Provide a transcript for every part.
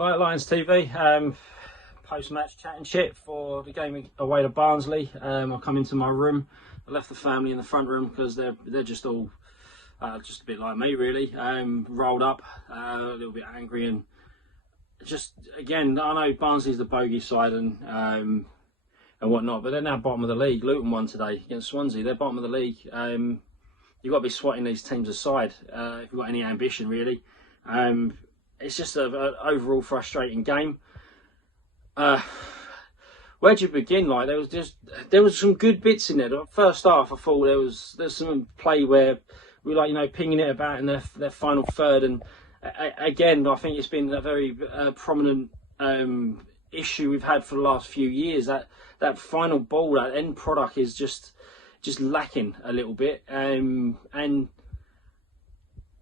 Right, Lions TV, post-match chat and shit for the game away to Barnsley. I come into my room. I left the family in the front room because they're just all just a bit like me, really. Rolled up, a little bit angry, and just again, I know Barnsley's the bogey side and whatnot, but they're now bottom of the league. Luton won today against Swansea. They're bottom of the league. You've got to be swatting these teams aside if you've got any ambition, really. It's just an overall frustrating game. Where do you begin? Like there was some good bits in there. The first half, I thought there's some play where we were pinging it about in their final third, and again I think it's been a very prominent issue we've had for the last few years. That final ball, that end product is just lacking a little bit, and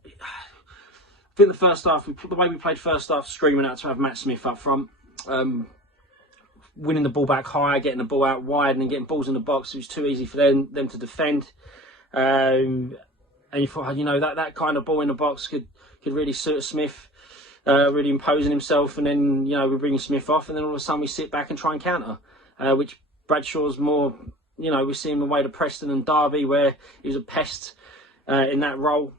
I think the first half, the way we played first half, screaming out to have Matt Smith up front, winning the ball back high, getting the ball out wide, and then getting balls in the box. It was too easy for them to defend. And you thought, that kind of ball in the box could really suit Smith, really imposing himself. And then we bring Smith off, and then all of a sudden we sit back and try and counter, which Bradshaw's more. We see him away to Preston and Derby, where he was a pest in that role.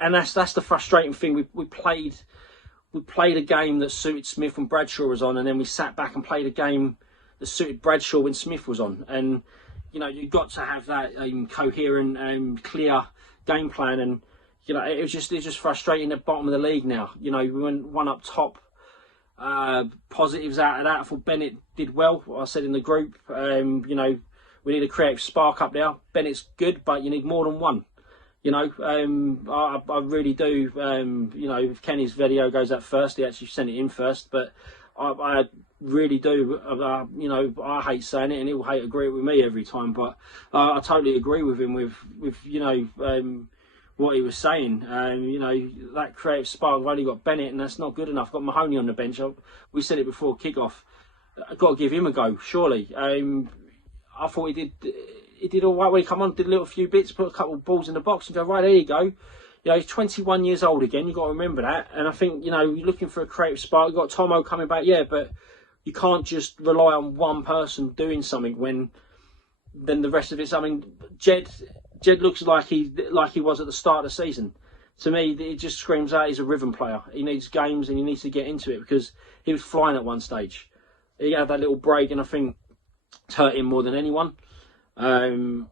And that's the frustrating thing. We played a game that suited Smith when Bradshaw was on, and then we sat back and played a game that suited Bradshaw when Smith was on. And you've got to have that coherent, clear game plan. And it's just frustrating at the bottom of the league now. We went one up top. Positives out of that. I thought Bennett did well. What I said in the group. We need a creative spark up there. Bennett's good, but you need more than one. I really do. If Kenny's video goes up first, he actually sent it in first. But I really do. I hate saying it, and he'll agree with me every time. But I totally agree with him with what he was saying. That creative spark. We've only got Bennett, and that's not good enough. Got Mahoney on the bench. We said it before kick-off. I've got to give him a go, surely. I thought he did all right when he come on, did a little few bits, put a couple of balls in the box and go, right, there you go. He's 21 years old again, you've got to remember that. And I think, you're looking for a creative spark. You've got Tomo coming back, yeah, but you can't just rely on one person doing something when then the rest of it's, Jed looks like he was at the start of the season. To me, it just screams out he's a rhythm player. He needs games and he needs to get into it, because he was flying at one stage. He had that little break, and I think it's hurt him more than anyone.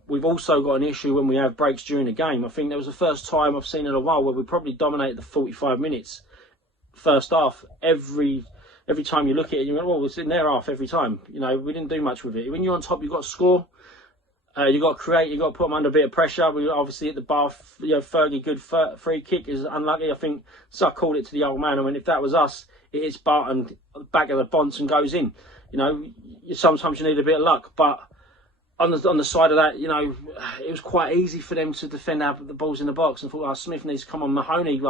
We've also got an issue when we have breaks during the game. I think there was the first time I've seen in a while where we probably dominated the 45 minutes first half. Every time you look at it, you go, well, it's in their half every time. We didn't do much with it. When you're on top, you've got to score. You've got to create. You've got to put them under a bit of pressure. We obviously hit the bar. Fergie, good free kick is unlucky. I think so. I called it to the old man. If that was us, it hits Barton back of the bonds and goes in. Sometimes you need a bit of luck, but on the side of that, it was quite easy for them to defend the balls in the box. And thought, Smith needs to come on. Mahoney,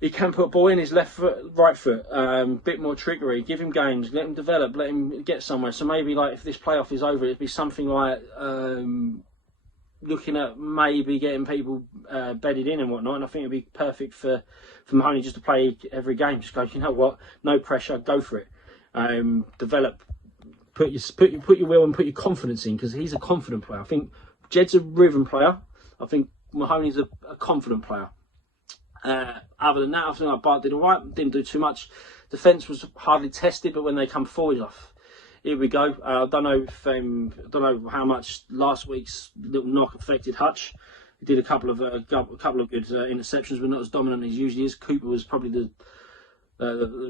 he can put a ball in his left foot, right foot, bit more trickery. Give him games, let him develop, let him get somewhere. So maybe if this playoff is over, it'd be something like looking at maybe getting people bedded in and whatnot. And I think it'd be perfect for Mahoney just to play every game. Just go, you know what, no pressure, go for it. Develop. Put your will and put your confidence in, because he's a confident player. I think Jed's a rhythm player. I think Mahoney's a confident player. Other than that, I think Bart did all right. Didn't do too much. Defence was hardly tested, but when they come forward, here we go. I don't know how much last week's little knock affected Hutch. He did a couple of good interceptions, but not as dominant as he usually is. Cooper was probably the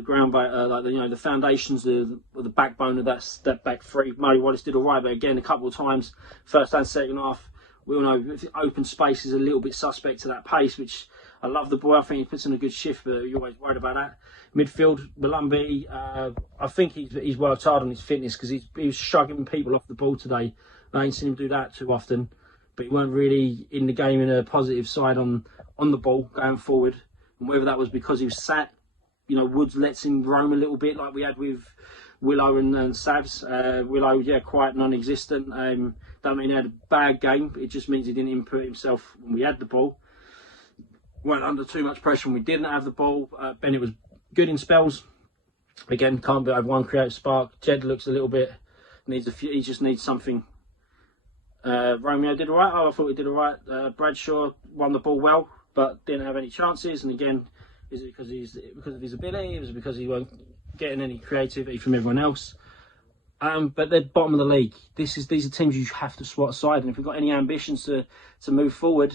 ground the foundations, the backbone of that step back three. Murray Wallace did all right, but again, a couple of times, first and second half, we all know open space is a little bit suspect to that pace, which I love the boy. I think he puts in a good shift, but you're always worried about that. Midfield, Malumbi, I think he's worked hard on his fitness, because he was shrugging people off the ball today. I ain't seen him do that too often, but he weren't really in the game in a positive side on the ball going forward. And whether that was because he was sat, Woods lets him roam a little bit like we had with Willow and Savs. Willow, quite non-existent. Don't mean he had a bad game. It just means he didn't input himself when we had the ball. Weren't under too much pressure when we didn't have the ball. Bennett was good in spells. Again, can't be over one creative spark. Jed looks a little bit, needs a few, he just needs something. Romeo did alright. I thought he did alright. Bradshaw won the ball well, but didn't have any chances. And again, is it because of his ability? Is it because he weren't getting any creativity from everyone else? But they're bottom of the league. These are teams you have to swat aside. And if we've got any ambitions to move forward,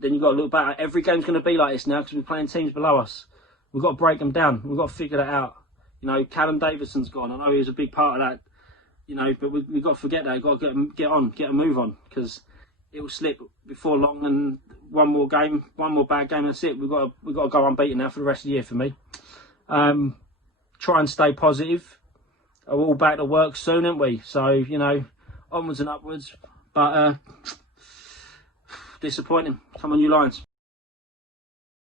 then you've got to look back. Every game's going to be like this now because we're playing teams below us. We've got to break them down. We've got to figure that out. You know, Callum Davidson's gone. I know he was a big part of that. You know, but we've got to forget that. We've got to get a move on, because it will slip before long. And one more bad game, that's it. We've got to go unbeaten now for the rest of the year for me. Try and stay positive. We're all back to work soon, aren't we? So, you know, onwards and upwards. But disappointing. Come on, you Lions.